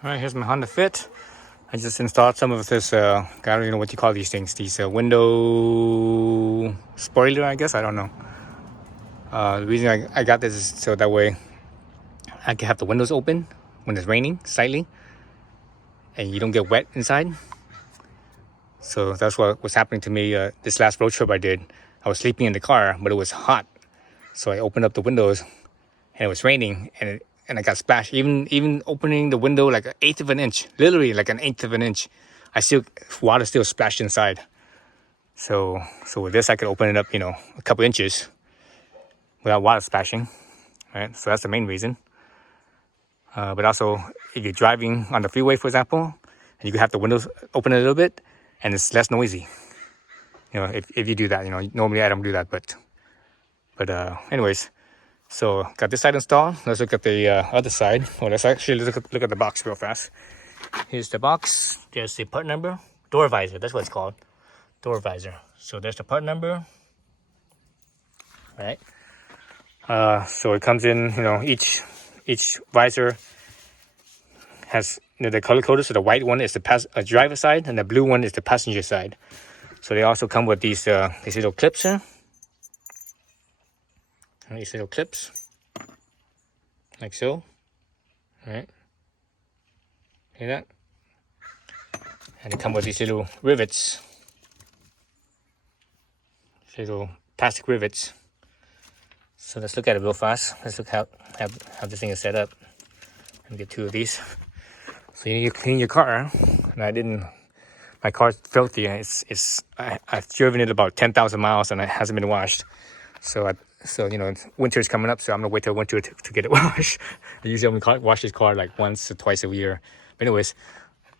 Alright, here's my Honda Fit. I just installed some of this, I don't even know what you call these things. These window spoiler, I guess. I don't know. The reason I got this is so that way I can have the windows open when it's raining slightly and you don't get wet inside. So that's what was happening to me this last road trip I did. I was sleeping in the car, but it was hot. So I opened up the windows and it was raining and I got splashed. Even opening the window like 1/8 of an inch, literally like 1/8 of an inch, water still splashed inside. So with this I could open it up, a couple inches without water splashing, right? So that's the main reason. But also if you're driving on the freeway, for example, and you can have the windows open a little bit and it's less noisy. If you do that, normally I don't do that, but anyways. So got this side installed. Let's look at the other side. Well, let's actually look at the box real fast. Here's the box. There's the part number. Door visor, that's what it's called. Door visor. So there's the part number. Right. So it comes in, each visor has the color coded. So the white one is the driver side and the blue one is the passenger side. So they also come with these little clips here. These little clips, like so. All right, hear that? And they come with these little rivets, little plastic rivets. So let's look at it real fast. Let's look how this thing is set up. And get two of these. So you clean your car, and my car's filthy. I've driven it about 10,000 miles and it hasn't been washed. So winter is coming up, so I'm gonna wait till winter to get it washed. I usually only wash this car like once or twice a year. But anyways,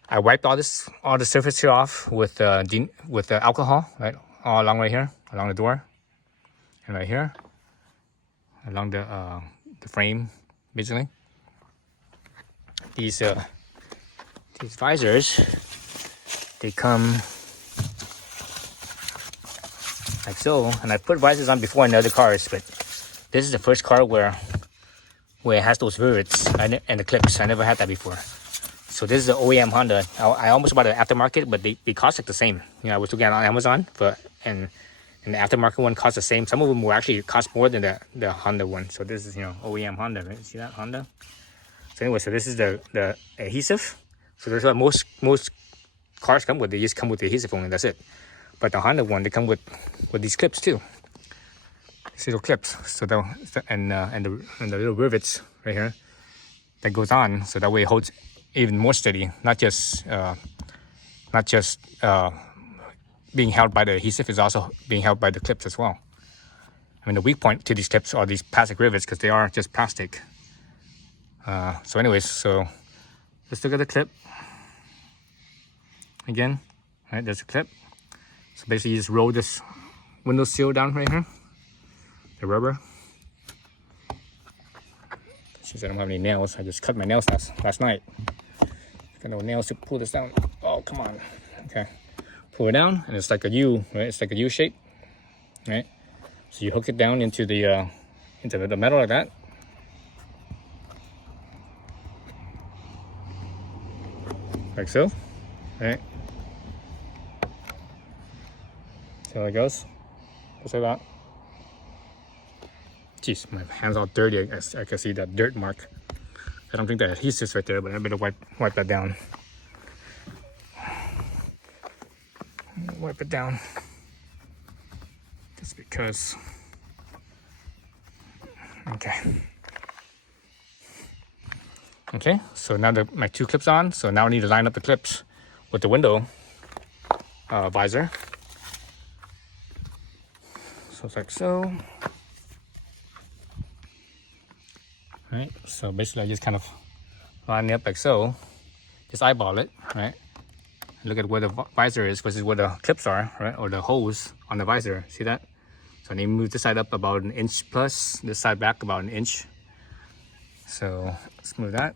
I wiped all the surface here off with alcohol, right, all along right here, along the door, and right here, along the frame, basically. These visors, they come like so, and I put visors on before in other cars, but this is the first car where it has those rivets and the clips. I never had that before. So this is the OEM Honda. I almost bought an aftermarket, but they cost like the same. I was looking on Amazon and the aftermarket one cost the same. Some of them will actually cost more than the Honda one. So this is OEM Honda, right? See that Honda? So anyway, so this is the adhesive. So there's what most cars come with. They just come with the adhesive only. That's it. But the Honda one, they come with these clips too. These little clips. So and the little rivets right here that goes on. So that way it holds even more steady. Not just being held by the adhesive, is also being held by the clips as well. I mean, the weak point to these clips are these plastic rivets because they are just plastic. So anyways, so let's look at the clip again. All right, there's a clip. So basically you just roll this window seal down right here, the rubber. Since I don't have any nails, I just cut my nails last night. Got no nails to pull this down. Oh, come on. Okay, pull it down, and it's like a U, right? It's like a U shape, right? So you hook it down into the metal like that. Like so, right? So it goes, just like that. Jeez, my hand's all dirty. I can see that dirt mark. I don't think the adhesive's right there, but I better wipe that down. Wipe it down. Just because. Okay, so now my two clips on. So now I need to line up the clips with the window visor. So it's like so. Right, so basically I just kind of line it up like so. Just eyeball it, right? Look at where the visor is versus where the clips are, right? Or the holes on the visor. See that? So I need to move this side up about 1 inch plus, this side back about 1 inch. So let's move that.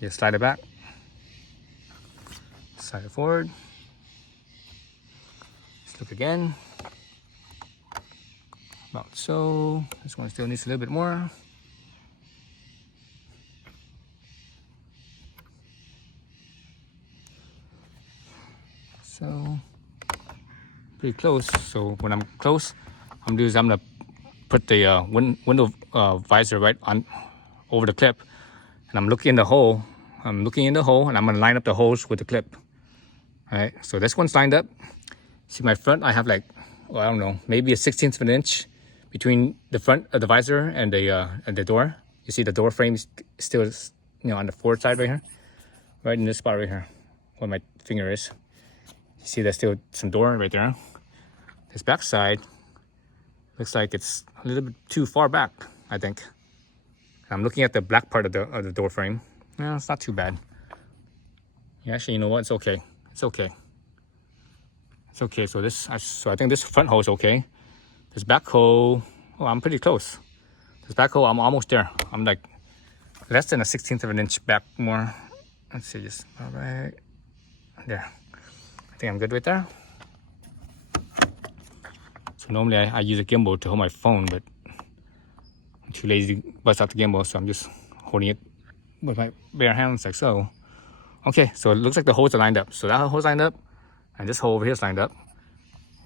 Just slide it back. Slide it forward. Let's look again. About so. This one still needs a little bit more. So pretty close. So when I'm close, I'm gonna put the window visor right on over the clip, and I'm looking in the hole. I'm looking in the hole, and I'm gonna line up the holes with the clip. All right. So this one's lined up. See my front? I have like, well, I don't know, maybe a 1/16 of an inch between the front of the visor and the door. You see the door frame is still, on the forward side right here, right in this spot right here, where my finger is. You see there's still some door right there. This back side looks like it's a little bit too far back, I think. I'm looking at the black part of the door frame. No, it's not too bad. Yeah, actually, you know what? It's okay. It's okay. It's okay. So I think this front hole is okay. This back hole, oh, I'm pretty close. This back hole, I'm almost there. I'm like less than a 1/16 of an inch back more. Let's see, just all right there. I think I'm good right there. So normally I use a gimbal to hold my phone, but I'm too lazy to bust out the gimbal, so I'm just holding it with my bare hands like so. Okay, so it looks like the holes are lined up. So that hole's lined up, and this hole over here is lined up.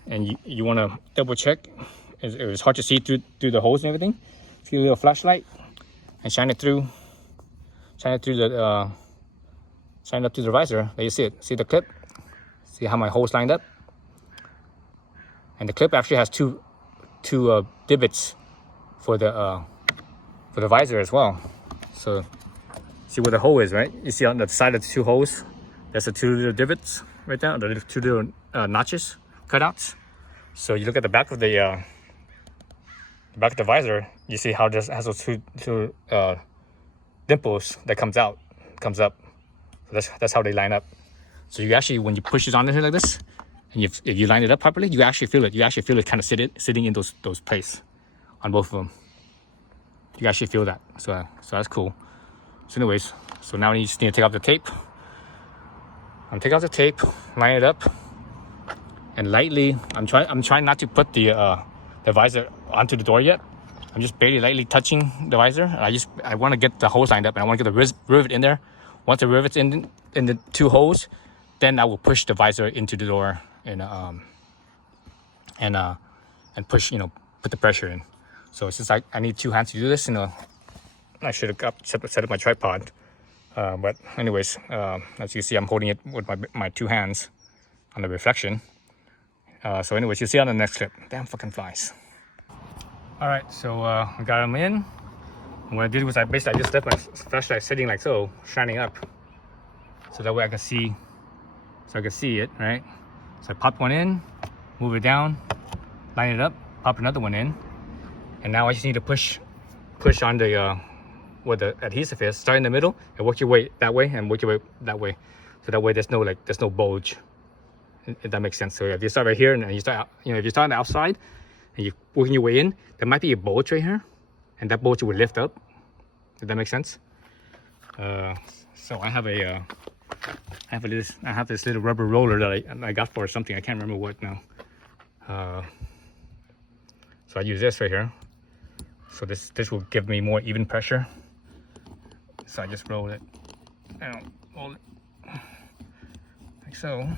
And you want to double check. It was hard to see through the holes and everything. Get a little flashlight and shine it through the shine it up to the visor. There you see it. See the clip? See how my holes lined up? And the clip actually has two divots for the visor as well. So see where the hole is, right? You see on the side of the two holes, there's the two little divots right there, the two little notches, cutouts. So you look at the back of the visor, you see how this has those two dimples that comes up. So that's how they line up. So you actually, when you push it on here like this, and if you line it up properly, you actually feel it. You actually feel it kind of sitting in those places on both of them. You actually feel that. So that's cool. So anyways, so now you just need to take off the tape. I'm taking off the tape, line it up, and lightly. I'm trying not to put the visor onto the door yet. I'm just barely lightly touching the visor. I want to get the holes lined up, and I want to get the rivet in there. Once the rivet's in the two holes, then I will push the visor into the door and push, put the pressure in. So since I need two hands to do this, I should have set up my tripod. But anyways, as you see, I'm holding it with my two hands on the reflection. So anyways, you'll see on the next clip. Damn fucking flies. All right, so I got them in. And what I did was I just left my flashlight sitting like so, shining up. So that way I can see it, right? So I pop one in, move it down, line it up, pop another one in. And now I just need to push on the where the adhesive is. Start in the middle and work your way that way and work your way that way. So that way there's no bulge. If that makes sense. So if you start right here and you start, if you start on the outside and you're working your way in, there might be a bulge right here, and that bulge will lift up. Does that make sense? So I have this little rubber roller that I got for something. I can't remember what now. So I use this right here. So this will give me more even pressure. So I just roll it and roll it like so.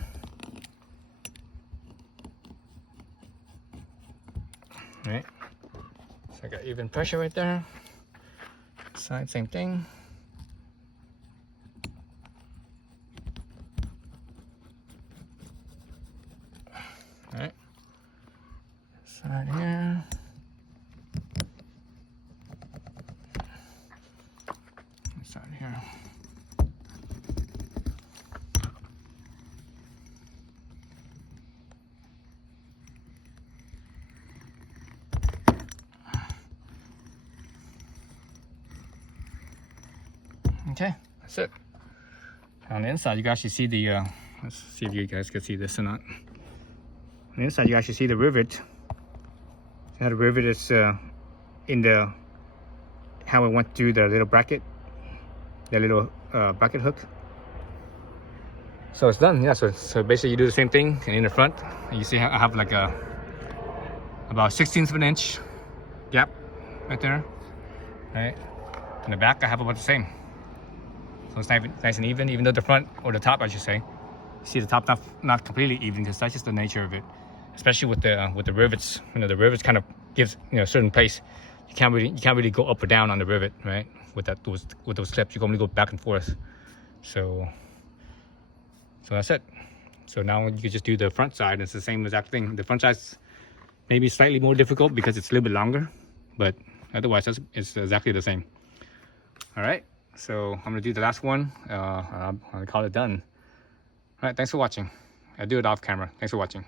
Right. So I got even pressure right there. Side, same thing. All right. Side here. Side here. Okay, that's it. On the inside, you can actually see the, let's see if you guys can see this or not. On the inside, you actually see the rivet. How the rivet is in how it went through the little bracket, the little bracket hook. So it's done, yeah. So basically you do the same thing, and in the front, and you see I have like about 1/16 of an inch gap right there, right? In the back, I have about the same. So it's nice and even though the front, or the top I should say, see the top not completely even, because that's just the nature of it. Especially with the rivets, you know, the rivets kind of gives, you know, a certain place. You can't really go up or down on the rivet, right? With those clips, you can only go back and forth. So that's it. So now you can just do the front side. It's the same exact thing. The front side's maybe slightly more difficult because it's a little bit longer, but otherwise it's exactly the same. All right, so I'm gonna do the last one. I'll call it done. All right, thanks for watching. I'll do it off camera. Thanks for watching.